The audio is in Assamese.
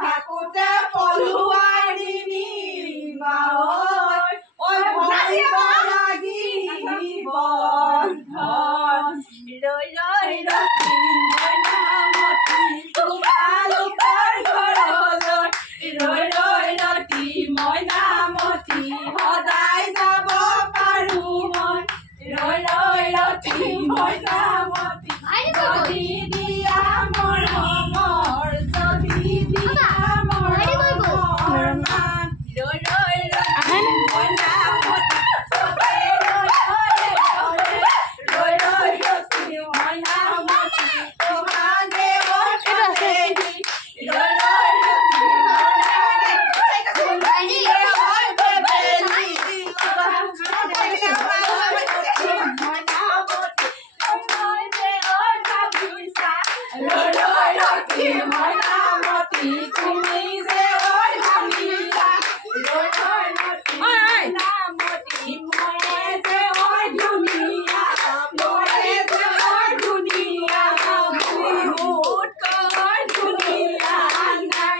থাকোতে পলুৱাই দিনি বাৱৈ ঐ ভৰিব লাগিব ধন ৰৈ ৰৈ ৰখি মইনামতি তোমালোকৰ ঘৰলৈ ৰৈ ৰৈ ৰখি মইনামতি সদায় যাব পাৰো মই ৰৈ ৰৈ ৰখি মইনামতি যদি দিয়া মৰমৰ যদি দিয়া মৰমৰ মান ৰৈ ৰৈ ৰখি মইনামতি ৰৈ ৰৈ ৰখি মইনামতি তোমাকে অৰ্থেদি ৰৈ ৰৈ ৰখি মইনামতি তুমি যে ঐ ভাবিছা ৰৈ ৰৈ ৰখি মইনামতি ময়ে যে ঐ ধুনীয়া ময়ে যে ঐ ধুনীয়া মোতকৈ ধুনীয়া নাই